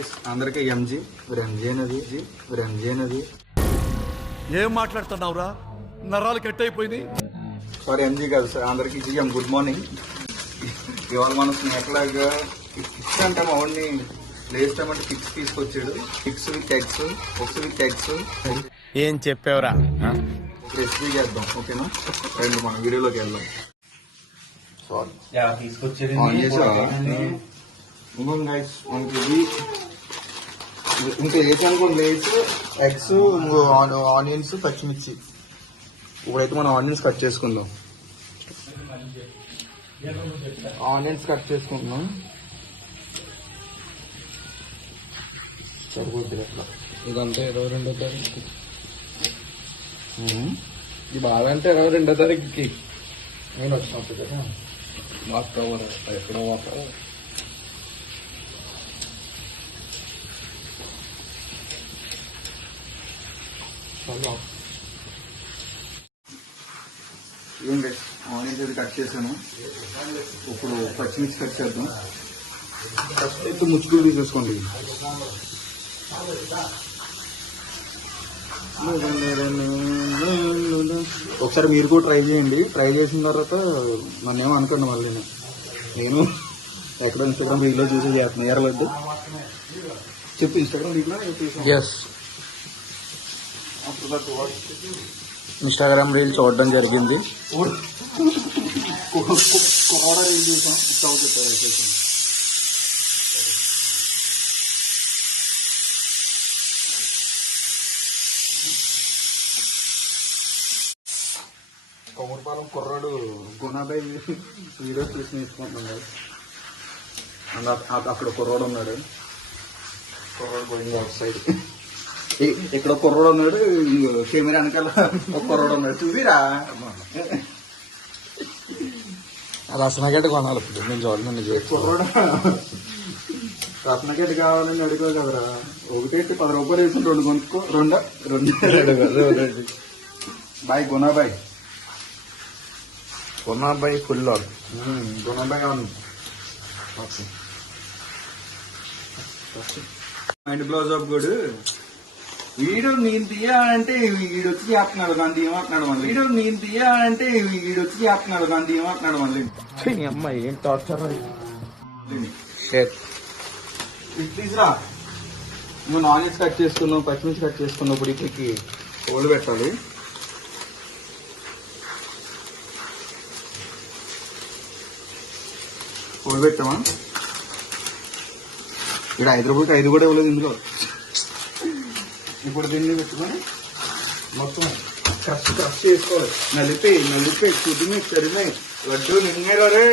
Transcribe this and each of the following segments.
Guys అందరికి MG అనేది ఏం మాట్లాడుతున్నావురా? నరాలు కట్ అయిపోయింది. సారీ ఎంజీ కాదు సార్, అందరికి జిఎం గుడ్ మార్నింగ్. ఇవాళ మనం స్నాక్ లాగా ఫిక్స్ అంటే మా వాడిని లేస్ టైం అంటే ఫిక్స్ తీసుకొచ్చాడు. ఫిక్స్ విత్ ఎగ్స్ ఏం చెప్పావురా? రెసిపీ చేద్దాం, ఓకేనా? రెండు మనం వీడియోలోకి వెళ్దాం. ఇంకొక గైస్ మనకి ఇది ఇంకా వేసి అనుకోండి, లేస్ ఎగ్స్ ఆనియన్స్ పచ్చిమిర్చి. ఇప్పుడైతే మనం ఆనియన్స్ కట్ చేసుకుందాం. సరిపోద్ది అట్లా. ఇదంతా 22వ తారీఖు. ఇది బాగా అంటే 22వ తారీఖుకి నేను వచ్చినప్పుడు కదా. వాతావరణం ఎక్కడో వాతావరణం ఏంటి ఆనియన్స్ అది కట్ చేశాను. ఇప్పుడు పచ్చిమిర్చి కట్ చేద్దాం. ఫస్ట్ అయితే ముచ్చుకులు తీసేసుకోండి. ఒకసారి మీరు కూడా ట్రై చేయండి. ట్రై చేసిన తర్వాత నన్నేమో అనుకోండి. మళ్ళీ నేను ఎక్కడో ఇన్స్టాగ్రామ్ రీల్లో చూసి చేస్తున్నాను. ఎరలేదు చెప్పు, ఇన్స్టాగ్రామ్ రీల్లో ఇన్స్టాగ్రామ్ రీల్ చూడడం జరిగింది. కొరడా రీల్ చూసాం. స్టవ్ పెట్టారు. కొమ్మరిపాలెం కుర్రాడు గుణాబాయ్ వీడియోస్ చూసి నేర్చుకుంటున్నాడు. అక్కడ కుర్రాడు ఉన్నాడు. కుర్రాడు పోయింది అవుట్ సైడ్. ఇక్కడ కుర్రాడు ఉన్నాడు. కెమెరా వెనకాల ఒక కుర్రాడు ఉన్నాడు. చూసిరా రసనగడ్డ కొనాలి. నేను చూడండి. కుర్రాడు రత్నగడ్డ కావాలని అడుగు కదరా. ఒకటైతే 10 రూపాయలు వేసి 2 కొనుక్కో. రెండు బాయ్ గుణాబాయ్ ఫుల్ గుణాబాయ్ అవును. మైండ్ బ్లౌజ్ అప్ కూడా వీడియో నేను తీయాలంటే వీడొచ్చి చేస్తున్నాడు. దాన్ని తీయమంటున్నాడు మళ్ళీ. వీడియో నేను తీయాలంటే వీడొచ్చి చేస్తున్నాడు. దాన్ని తీయమంటున్నాడు మళ్ళీ. అమ్మాయి ఏం టార్చర్. తీసురా. నువ్వు ఆనియన్స్ కట్ చేసుకున్నావు, పచ్చిమిర్చి కట్ చేసుకున్నావు. ఇప్పుడు ఇట్లకి ఓళ్ళు పెట్టాలి. ఓళ్ళు పెట్టామా? ఇక్కడ 5 రూపాయలకి 5 కూడా ఇవ్వలేదు ఇందులో. ఇప్పుడు దీన్ని పెట్టుకొని మొత్తం క్రష్ చేసుకోవాలి. నలిపి తుదిమి తరిమి లడ్డు నింగేరోరే.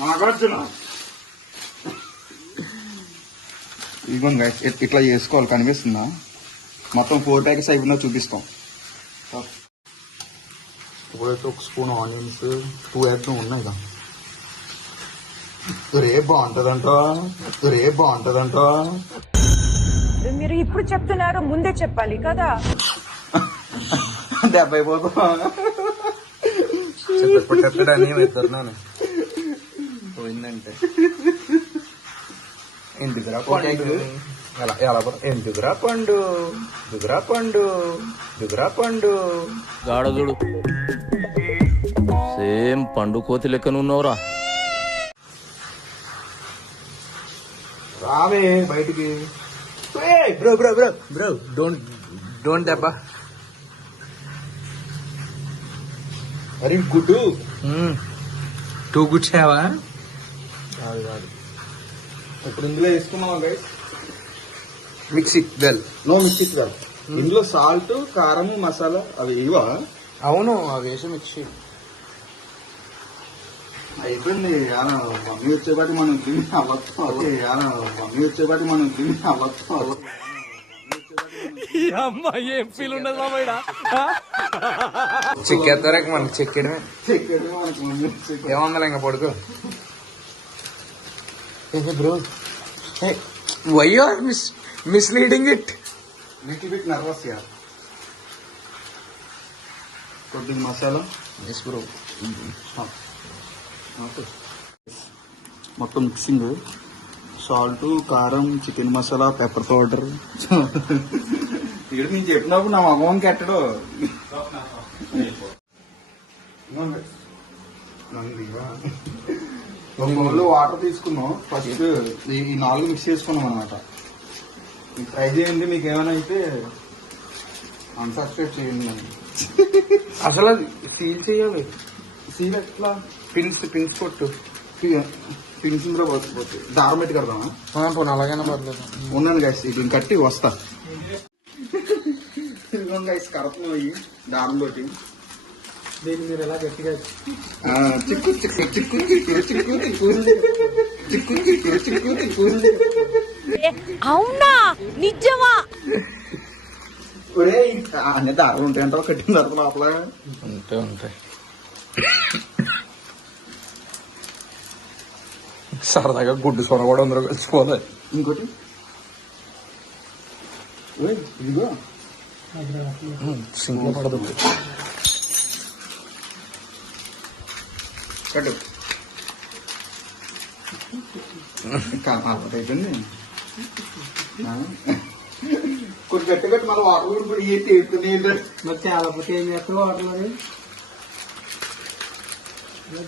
నాగార్జున ఇదిగోండి గైస్, ఇట్లా చేసుకోవాలి. కనిపిస్తుందా? మొత్తం 4 ప్యాకెట్స్ అయిపోయినా చూపిస్తాం. ఇప్పుడైతే 1 స్పూన్ ఆనియన్స్ 2 ఎగ్స్ ఉన్నాయి కదా. రేపు బాగుంటదంట. మీరు ఇప్పుడు చెప్తున్నారు, ముందే చెప్పాలి కదా. 70 పోతాం. చెప్పడాన్ని వెళ్తున్నాను. పోయిందంటే ఎందుకురా పండు గాడదుడు సేమ్ పండు కోతి లెక్కనున్నావురా. రావే బయటికి. బ్రో డోంట్ దెబ్బ. అరే గుడ్డు 2 గుచ్చావా? కాదు. ఇప్పుడు ఇందులో వేసుకున్నావా guys? Mixie well. No mixie కాదు. ఇందులో సాల్ట్, కారం, మసాలా అవి ఇవా? అవును, అవి వేసి మిక్సీ అయిపోయింది. మమ్మీ వచ్చేపాటి మనం తిని అవ్వచ్చు. ఏం ఫీల్ ఉండదు మామయ్య. చెక్కేస్తారా మనకి? చెక్కడమే మనకు మమ్మీ ఏమందలే ఇంకా పడుకో. Bro why you are misleading it? Little bit nervous. కొద్దిగా మసాలా. Yes bro. మొత్తం మిక్సింగ్. సాల్ట్, కారం, చికెన్ మసాలా, పెప్పర్ పౌడర్. ఇక్కడ నేను చెప్పినప్పుడు నా మగవానికి ఎట్టడు. ఒక బౌల్లో వాటర్ తీసుకున్నాం. ఫస్ట్ ఈ 4 మిక్స్ చేసుకున్నాం అనమాట. ట్రై చేయండి, మీకు ఏమైనా అయితే అన్సబ్స్క్రైబ్ చేయండి. అసలు అది సీల్ చేయాలి. సీల్ ఎట్లా? పిన్స్ కొట్టు. పిన్స్ కూడా పోతే దారం పెట్టి కడదామా? పోనీ అలాగైనా పర్లేదు. ఉన్నాను గైస్, ఇది కట్టి వస్తా. గైస్ కడుతున్నాం అయ్యి దారం తోటి. దీన్ని మీరు ఎలా గట్టిగా చిక్కు చిక్కు చిక్కు చిక్కు చిక్కు చిక్కు చిక్కు చిక్కు చిక్కు. అవునా నిజమా? ఒరే అన్ని దారాలు ఉంటాయంట కట్టిన తర్వాత లోపల. ఉంటాయి. సరదాగా గుడ్డు సొర కూడా అందరూ కలిసిపోలే. ఇంకోటి ఇదిగో సింక్ పడదు. కట్టు. అయిపోయింది. కొంచెం గట్టి కట్టి మళ్ళీ వాటర్ కూడా ఇప్పుడు ఏ తీరుతున్నాయి. మరి చాలా పోతే ఏం చేస్తావు వాటర్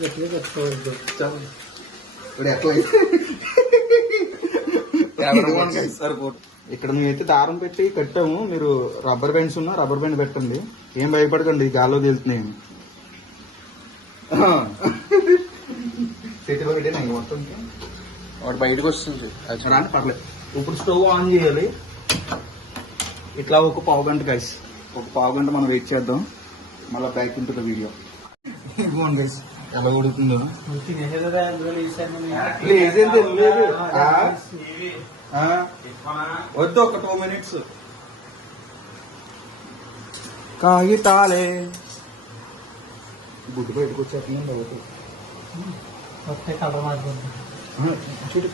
గట్టిగా కట్టుకోవద్దు. ఇప్పుడు ఎట్లా సరిపోదు. ఇక్కడ మేమైతే దారం పెట్టి కట్టాము. మీరు రబ్బర్ బ్యాండ్స్ ఉన్నా రబ్బర్ బ్యాండ్ పెట్టండి. ఏం భయపడకండి, గాల్లో తేలుతున్నాయి. చేతిలో పెట్టినా మొత్తం వాడు బయటకు వస్తుంది. రాని పర్లేదు. ఇప్పుడు స్టవ్ ఆన్ చేయాలి. ఇట్లా ఒక పావు గంట గైస్, ఒక పావు గంట మనం వెయిట్ చేద్దాం. మళ్ళీ బ్యాక్ ఉంటుంది వీడియో. ఇదిగోండి గైస్ ఎలా ఉడుతుందో. లేదేం తెలియలేదు. వద్దు, ఒక 2 minutes. కాగితాలే గుడ్డు బయటకు వచ్చేస్తుంది. చూడు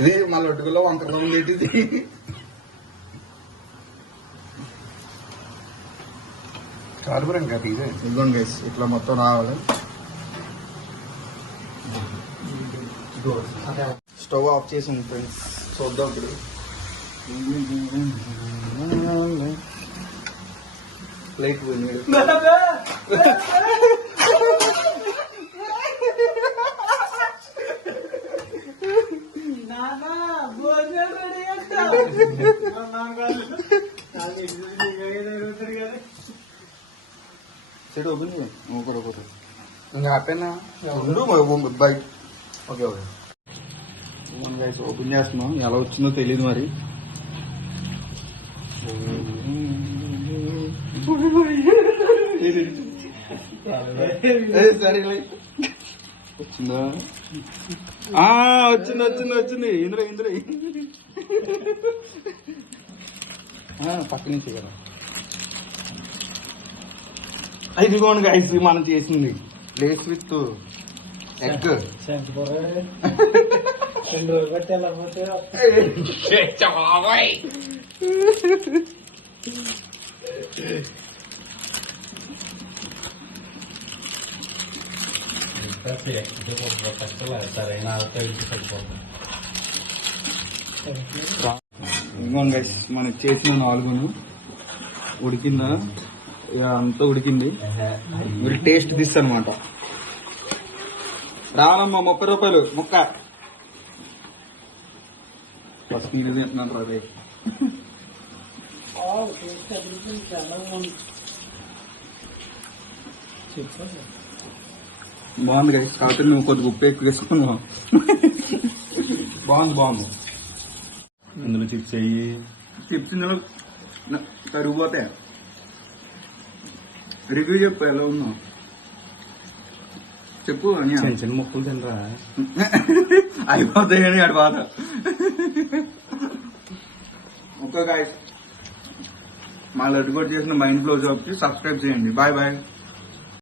ఇది మళ్ళీ ఒడ్డుగులో వంకరదం ఏంటిది. కాలుపురం కాదు ఇదే. ఇదిగోండి గైస్ ఇట్లా మొత్తం రావాలి. స్టవ్ ఆఫ్ చేసింది ఫ్రెండ్స్. చూద్దాం ఇప్పుడు. లైట్ పోయింది. సైడ్ ఓపెన్ చేయి. ఒకటి ఇంకా ఆపేనా bike. Okay okay guys open చేస్తున్నాం. ఎలా వచ్చిందో తెలియదు మరి. సరే వచ్చిందా? వచ్చింది. ఇందులో పక్క నుంచి కదా. ఇదిగోండి గైస్ మనం చేసింది లేస్ విత్ ఎగ్. 2 రోజులు బట్టి ఎలా పోతే ఇదిగోండి గైస్ మనకి చేసిన 4 ఉడికిందా? అంతా ఉడికింది. మీరు టేస్ట్ దిస్ అనమాట. రావమ్మా 30 రూపాయలు ముక్క. ఫస్ట్ మీరు తింటున్నాను రాదే. బాగుంది గైస్. కాకపోతే నువ్వు కొద్దిగా ఉప్పు ఎక్కువ వేసుకున్నావు. బాగుంది. ఇందులో చిప్స్ అయ్యి చిప్స్ ఇందులో తరిగిపోతే. రివ్యూ చెప్పు ఎలా ఉన్నావు చెప్పు. చిన్న ముక్కలు తినరా అయిపోతాయని అటు బాధ. ఓకే గాయ్స్, మా లడ్డు కూడా చేసిన మైండ్ ఫ్లో జాబ్కి సబ్స్క్రైబ్ చేయండి. బాయ్.